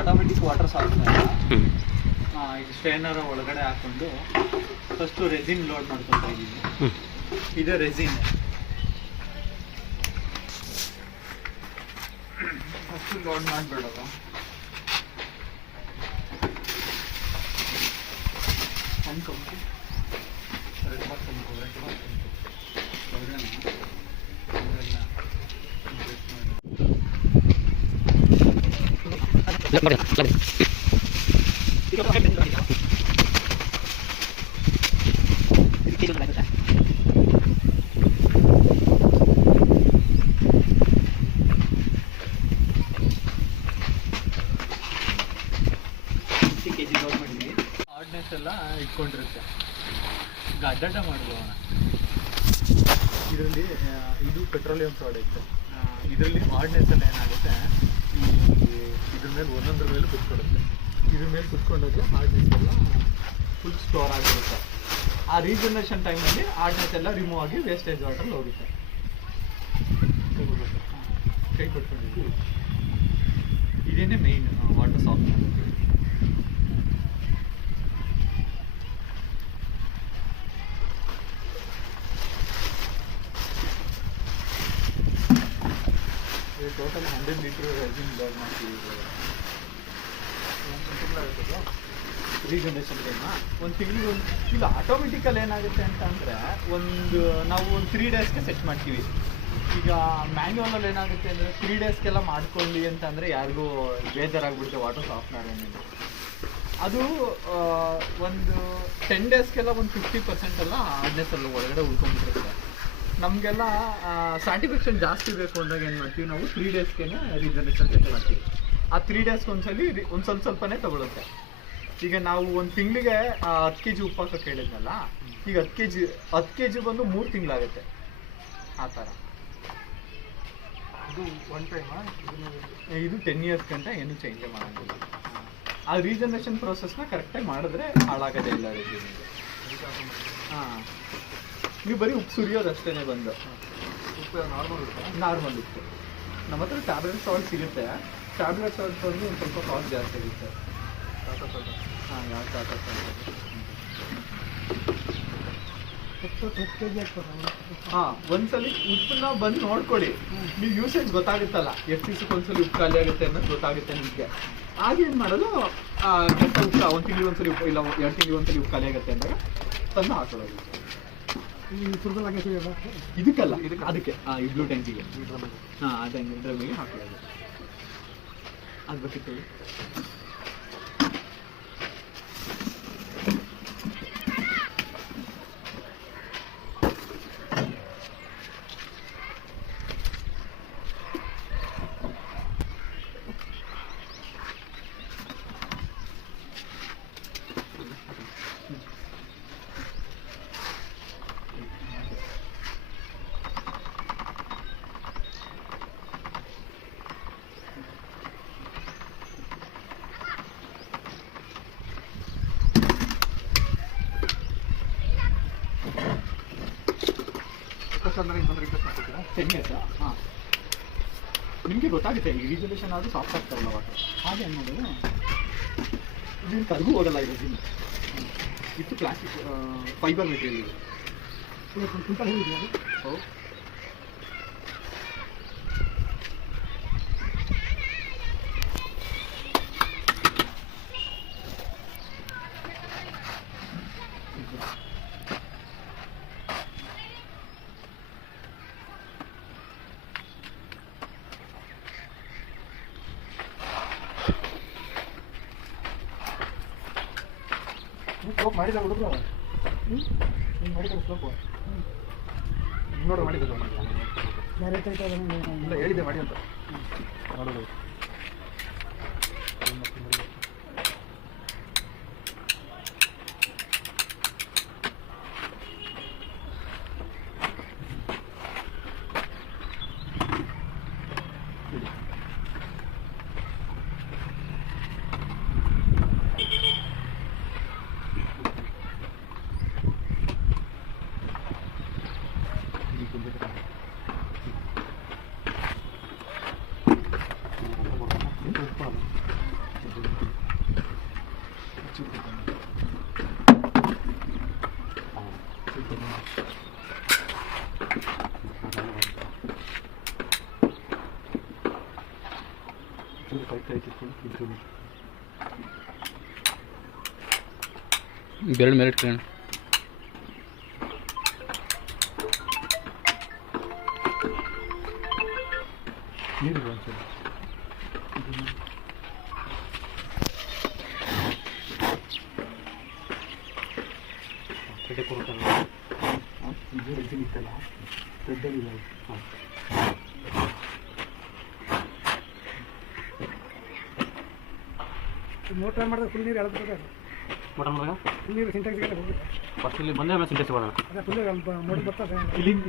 Automatic water softener. ಇದು strainer ಒಳಗಡೆ ಹಾಕೊಂಡು ಫಸ್ಟು ರೆಸಿನ್ ಲೋಡ್ ಮಾಡ್ಕೊತಾ ಇದ್ದೀವಿ. ಇದು ರೆಸಿನ್ ಫಸ್ಟು ಲೋಡ್ ಮಾಡಿಬಿಡೋದು. ಅನ್ಕೊಂಬಿಟ್ಟು ಹಾರ್ಡ್ನೆಸ್ ಎಲ್ಲ ಇಟ್ಕೊಂಡಿರುತ್ತೆ. ಈಗ ಅಡ್ಡಾಟ ಮಾಡ್ಬೋಣ. ಇದರಲ್ಲಿ ಇದು ಪೆಟ್ರೋಲಿಯಂ ಪ್ರಾಡಕ್ಟ್. ಇದರಲ್ಲಿ ಹಾರ್ಡ್ನೆಸ್ ಎಲ್ಲ ಏನಾಗುತ್ತೆ, ಇದ್ರ ಮೇಲೆ ಒಂದೊಂದ್ರ ಮೇಲೆ ಕುತ್ಕೊಳ್ಳುತ್ತೆ. ಇದ್ರ ಮೇಲೆ ಕುತ್ಕೊಂಡೋದ್ರೆ ಹಾರ್ಡ್ನೆಸ್ ಎಲ್ಲ ಫುಲ್ ಸ್ಟೋರ್ ಆಗಿರುತ್ತೆ. ಆ ರೀಜನರೇಷನ್ ಟೈಮಲ್ಲಿ ಹಾರ್ಡ್ನೆಸ್ ಎಲ್ಲ ರಿಮೂವ್ ಆಗಿ ವೇಸ್ಟೇಜ್ ವಾಟರ್ ಹೋಗುತ್ತೆ. ಕೈ ಕೊಟ್ಕೊಂಡಿದ್ದೀವಿ. ಇದೇನೇ main water softener. Total 100 litre resin load ಮಾಡ್ತೀವಿ. ರೀಜನರೇಷನ್ ಟೈಮ ಒಂದು ತಿಂಗಳಿಗೆ ಈಗ ಆಟೋಮೆಟಿಕಲ್ಲಿ ಏನಾಗುತ್ತೆ ಅಂತ ಅಂದರೆ ನಾವು ಒಂದು 3 ಡೇಸ್ಗೆ ಸೆಟ್ ಮಾಡ್ತೀವಿ. ಈಗ ಮ್ಯಾನ್ಯುವಲಲ್ಲಿ ಏನಾಗುತ್ತೆ ಅಂದರೆ 3 ಡೇಸ್ಗೆಲ್ಲ ಮಾಡ್ಕೊಳ್ಳಿ ಅಂತಂದರೆ ಯಾರಿಗೂ ಬೇಜಾರಾಗ್ಬಿಡುತ್ತೆ ವಾಟರ್ ಸಾಫ್ಟ್ನರ್ ಏನಿದೆ. ಅದು ಒಂದು 10 ಡೇಸ್ಗೆಲ್ಲ ಒಂದು 50% ಎಲ್ಲ ಹಾರ್ಡ್ನೆಸ್ ಎಲ್ಲ ಒಳಗಡೆ ಉಳ್ಕೊಂಡ್ಬಿಟ್ಟಿರುತ್ತೆ. ನಮಗೆಲ್ಲ ಸ್ಯಾಟಿಸ್ಫ್ಯಾಕ್ಷನ್ ಜಾಸ್ತಿ ಬೇಕು ಅಂದಾಗ ಏನು ಮಾಡ್ತೀವಿ, ನಾವು 3 ಡೇಸ್ಗೆ ರೀಜನರೇಷನ್ ಸೆಟ್ ಮಾಡ್ತೀವಿ. ಆ 3 ಡೇಸ್ಗೆ ಒಂದ್ಸಲಿ ಒಂದು ಸ್ವಲ್ಪನೇ ತೊಗೊಳುತ್ತೆ. ಈಗ ನಾವು ಒಂದು ತಿಂಗಳಿಗೆ 10 kg ಉಪ್ಪು ಹಾಕೋಕೆ ಹೇಳಿದ್ನಲ್ಲ, ಈಗ 10 kg ಬಂದು 3 ತಿಂಗಳಾಗುತ್ತೆ. ಆ ಥರ ಇದು ಒನ್ ಟೈಮ್. ಇದು 10 years ಗಂಟ ಏನು ಚೇಂಜೇ ಮಾಡೋಂಗಿಲ್ಲ. ಆ ರೀಜನರೇಷನ್ ಪ್ರೋಸೆಸ್ನ ಕರೆಕ್ಟಾಗಿ ಮಾಡಿದ್ರೆ ಹಾಳಾಗೋದೇ ಇಲ್ಲ ರೀತಿ. ಹಾಂ, ನೀವು ಬರೀ ಉಪ್ಪು ಸುರಿಯೋದಷ್ಟೇ ಬಂದು. ಉಪ್ಪು ನಾರ್ಮಲ್ ಉಪ್ಪು. ನಮ್ಮ ಹತ್ರ ಟ್ಯಾಬ್ಲೆಟ್ ಸಾಲ್ಟ್ ಸಿಗುತ್ತೆ. ಟ್ಯಾಬ್ಲೆಟ್ ಸಾಲ್ಟ್ ಬಂದು ಒಂದು ಸ್ವಲ್ಪ ಕಾಸ್ಟ್ ಜಾಸ್ತಿ ಆಗುತ್ತೆ. ಹಾಂ, ಯಾವ ಟಾಟಾ ಸಾಲ್ಟ್. ಹಾಂ, ಒಂದ್ಸಲಿ ಉಪ್ಪನ್ನ ಬಂದು ನೋಡ್ಕೊಳ್ಳಿ. ನೀವು ಯೂಸೇಜ್ ಗೊತ್ತಾಗುತ್ತಲ್ಲ, ಎಷ್ಟು ದಿವಸಕ್ಕೆ ಒಂದ್ಸಲಿ ಉಪ್ಪು ಖಾಲಿ ಆಗುತ್ತೆ ಅನ್ನೋದು ಗೊತ್ತಾಗುತ್ತೆ ನಿಮಗೆ. ಆಗೇನು ಮಾಡೋದು, ಕೆಟ್ಟ ಉಪ್ಪು 1 ತಿಂಗಳಿಗೆ ಒಂದ್ಸಲಿ ಉಪ್ಪು, ಇಲ್ಲ 2 ತಿಂಗಳಿಗೆ ಒಂದ್ಸಲಿ ಉಪ್ಪು ಖಾಲಿ ಆಗುತ್ತೆ ಅಂದಾಗ ತಂದು ಹಾಕೊಳ್ಳೋದು. ಇದಕ್ಕಲ್ಲ, ಅದಕ್ಕೆ ಈ ಬ್ಲೂ ಟ್ಯಾಂಕಿಗೆ. ಹಾಂ, ಆ ಡ್ರಮ್ಮಿಗೆ ಹಾಕೊಳ್ಳೋದು. ಅದು ಬೇಕಿತ್ತು. ಹಾಂ, ನಿಮಗೆ ಗೊತ್ತಾಗುತ್ತೆ ಈ ರೀಸಲ್ಯೂಷನ್ ಆದರೂ ಸಾಫ್ಟ್ ಆಗ್ತಾರಲ್ಲ ವಾಟರ್. ಹಾಗೆ ಏನು ಮಾಡೋದು, ಇದನ್ನು ಕರ್ಗೂ ಹೋಗಲ್ಲ. ಇದು ಇತ್ತು ಪ್ಲಾಸ್ಟಿಕ್ ಫೈಬರ್ ಮೆಟೀರಿಯಲ್ ಇದೆ. ತುಂಬ ಹೇಳಿದೆಯಾ? ಹೌದು. ಸ್ಲೋಪ್ ಮಾಡಿದ ಹುಡುಗರು ನೀನು ಮಾಡಿದ್ರೆ ಸ್ಲೋಪು ನೋಡು ಮಾಡಿದ್ದು ಇಲ್ಲ ಹೇಳಿದ್ದೆ ಮಾಡಿ ಅಂತ ನೋಡೋದು. ಬೆರಳು ಮೇಲೆ ಇಟ್ಕೊಳ್ಳೋಣ. ನೀರು ಒಂದ್ಸಲ ಮೋಟರ್ ಮಾಡಿದ್ರೆ ಫುಲ್ ನೀರು ಎಳ್ಬಿಡ್ತಾರೆ. ಮೋಟರ್ ಮಾಡಿದಾಗ ಫುಲ್ ನೀರು ಸಿಂಟೆಕ್ಸ್ಗೆಲ್ಲ ಹೋಗುತ್ತೆ. ಫಸ್ಟ್ ಇಲ್ಲಿ ಬಂದರೆ ಆಮೇಲೆ ಸಿಂಟೆಕ್ಸ್ ಬರೋಣ. ಅದೇ ಫುಲ್ ಮೋಟರ್ ಬರ್ತದೆ.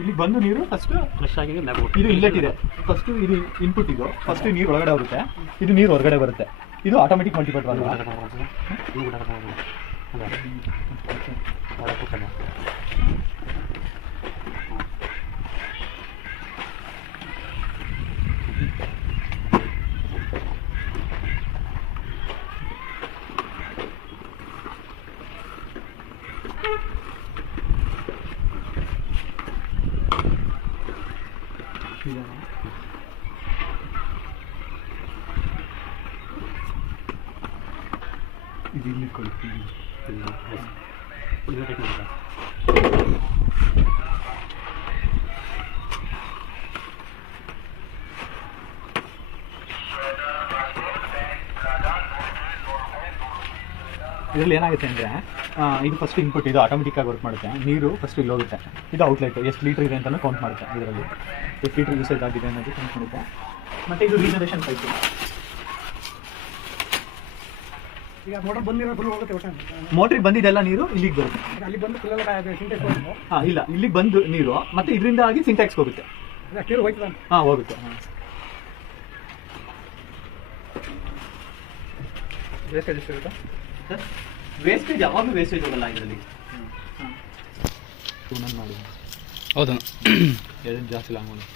ಇಲ್ಲಿ ಬಂದು ನೀರು ಫಸ್ಟ್ ಫ್ರೆಶ್ ಆಗಿ ಇದು ಇನ್ಲೆಟ್ ಇದೆ. ಫಸ್ಟ್ ಇದು ಇನ್ಪುಟ್, ಇದು ಫಸ್ಟ್ ನೀರು ಒಳಗಡೆ ಹೋಗುತ್ತೆ, ಇದು ನೀರು ಹೊರಗಡೆ ಬರುತ್ತೆ. ಇದು ಆಟೋಮೆಟಿಕ್ ಮಲ್ಟಿಪಟ್ ಅಲ್ವಾ? ಇದು ಇಲ್ಲಿ ಕೊಡ್ತೀವಿ. ಇದರಲ್ಲಿ ಏನಾಗುತ್ತೆ ಅಂದರೆ ಇದು ಫಸ್ಟ್ ಇನ್ಪುಟ್, ಇದು ಆಟೋಮೆಟಿಕ್ ಆಗಿ ವರ್ಕ್ ಮಾಡುತ್ತೆ. ನೀರು ಫಸ್ಟ್ ಇಲ್ಲಿ ಹೋಗುತ್ತೆ, ಇದು ಔಟ್ಲೆಟ್ ಎಷ್ಟು ಲೀಟ್ರ್ ಇದೆ ಅಂತಲೂ ಕೌಂಟ್ ಮಾಡುತ್ತೆ. ಇದರಲ್ಲಿ ಎಷ್ಟು ಲೀಟ್ರ್ ಯೂಸೇಜ್ ಆಗಿದೆ ಅನ್ನೋದು ಕೌಂಟ್ ಮಾಡುತ್ತೆ. ಮತ್ತು ಇದು ರೀಜನರೇಷನ್ ಪೈಪ್. ಈಗ ಮೋಟರ್ ಬಂದಿರೋ ಫುಲ್ ಹೋಗುತ್ತೆ ಒಟ್ಟು. ಮೋಟ್ರಿಗೆ ಬಂದಿದ್ದೆಲ್ಲ ನೀರು ಇಲ್ಲಿಗೆ ಬರುತ್ತೆ. ಅಲ್ಲಿ ಬಂದು ಫುಲ್ಲೆಲ್ಲ ಸಿಂಟೆಕ್ಸ್ ಹೋಗುತ್ತೆ. ಹಾಂ, ಇಲ್ಲ, ಇಲ್ಲಿಗೆ ಬಂದು ನೀರು ಮತ್ತೆ ಇದರಿಂದ ಆಗಿ ಸಿಂಟ್ಯಾಕ್ಸ್ಗೆ ಹೋಗುತ್ತೆ. ನೀರು ಹೋಯ್ತದ? ಹಾಂ, ಹೋಗುತ್ತೆ. ಹಾಂ, ವೇಸ್ಟೇಜ್ ಎಷ್ಟು ಇರುತ್ತೆ ಸರ್? ವೇಸ್ಟೇಜ್ ಯಾವಾಗಲೂ ವೇಸ್ಟೇಜ್ ಹೋಗಲ್ಲ ಇದರಲ್ಲಿ. ಟೂನನ್ ಮಾಡಿ ಹೌದಾ? ಎಲ್ಲಿ ಜಾಸ್ತಿ ಲಾಂಗ್ ಮಾಡಿ.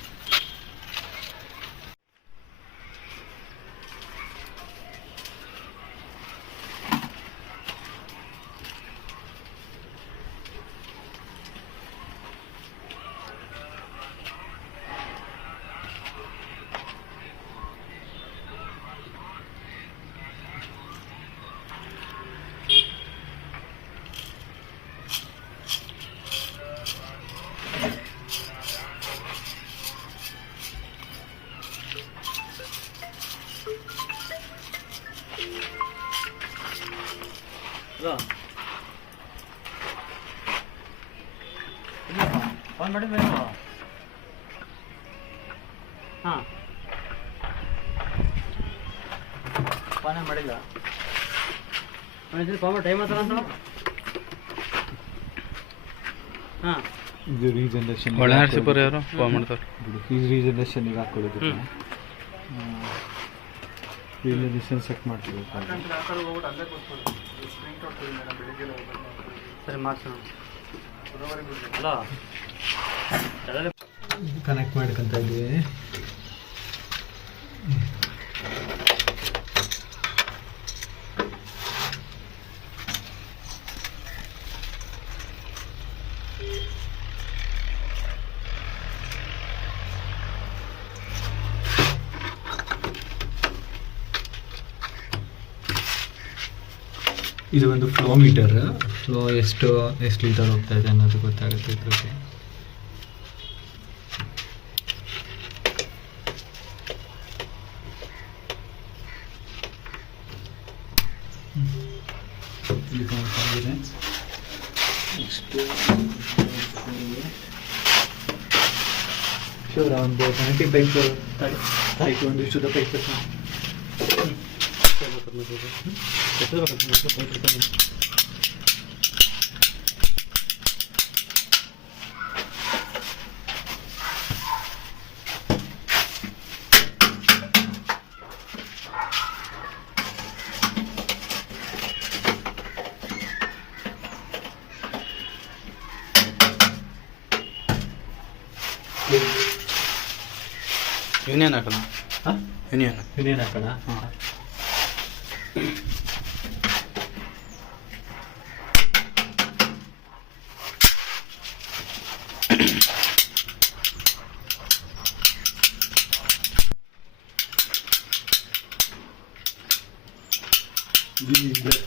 ಫೋನ್ ಮಾಡಿ ಮೇಡಮ್. ಹಾಂ, ಫೋನೇ ಮಾಡಿಲ್ಲ. ಫೋನ್ ಟೈಮ್ ಆಯ್ತಲ್ಲ ಅಂತ. ಹಾಂ, ಇದು ರೀಜನರೇಷನ್ ಒಳನರಸೀಪುರ ಯಾರು ಫೋನ್ ಮಾಡ್ತಾರೆ. ಇದು ರೀಜನರೇಷನ್ಗೆ ಹಾಕೊಳ್ಳೋದು. ರೀಜನರೇಷನ್ ಸೆಟ್ ಮಾಡ್ತೀವಿ. ಸರಿ, ಮಾಡ್ಸೋಣ. ಅಲ್ಲ, ಕನೆಕ್ಟ್ ಮಾಡ್ಕೊಂತ ಇದ್ದೀವಿ. ಇದು ಒಂದು ಫ್ಲೋ ಮೀಟರ್. ಫ್ಲೋ ಎಷ್ಟು ಲೀಟರ್ ಹೋಗ್ತಾ ಇದೆ ಅನ್ನೋದು ಗೊತ್ತಾಗುತ್ತೆ ಇದರಲ್ಲಿ. ಶೂರ ಒಂದು 90 ಪೈಪ್ ಆಯಿತು. ಒಂದಿಷ್ಟು ಪೈಪ್ ಯೂನಿಯನ್ ಹಾಕೋಣ. ಹಾಂ, ಯೂನಿಯನ್ ಹಾಕೋಣ. ಹಾಂ,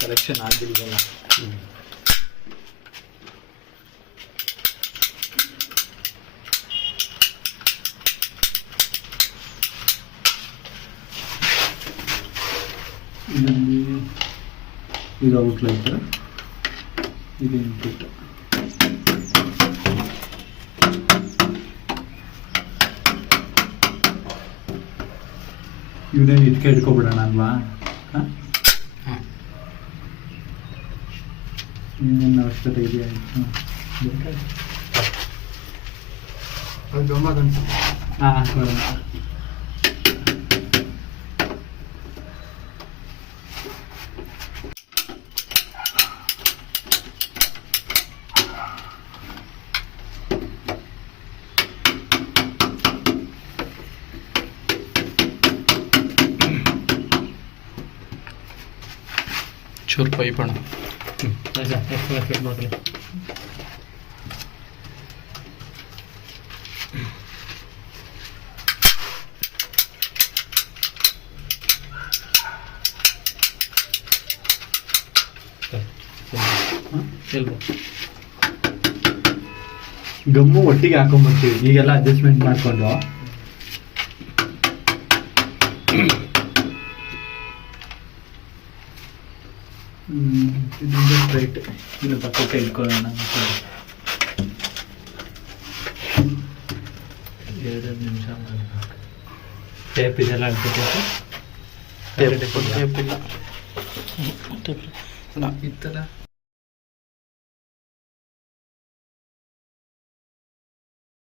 ಕಲೆಕ್ಷನ್ ಆಗಿಲ್ವಲ್ಲ. ಇದು ಔಟ್ಲೈಟ್, ಇದು ಇನ್ಪುಟ್. ಇವನೇನು ಇದಕ್ಕೆ ಇಟ್ಕೊಬಿಡೋಣ ಅಲ್ವಾ? ಹಾಂ, ಇನ್ನೇನು ಅವಶ್ಯಕತೆ ಇದೆಯಾ? ಹಾಂ ಹಾಕ್ಬಿಡೋಣ. ಚೂರು ಪೈಪ್ ಅಣ್ಣ. ಗಮ್ಮು ಒಟ್ಟಿಗೆ ಹಾಕೊಂಡ್ಬರ್ತೀವಿ ಈಗೆಲ್ಲ ಅಡ್ಜಸ್ಟ್ಮೆಂಟ್ ಮಾಡಿಕೊಂಡು. ಇದರಿಂದ ಸ್ಟ್ರೈಟ್ ಇನ್ನು ಪಕ್ಕಕ್ಕೆ ಇಟ್ಕೊಳ್ಳೋಣ. 2 ನಿಮಿಷ ಟೇಪ್ ಇದೆಲ್ಲ ಹಾಕ್ಬಿಟ್ಟು ಟೇಪ್ ಇಲ್ಲ. ಈ ಥರ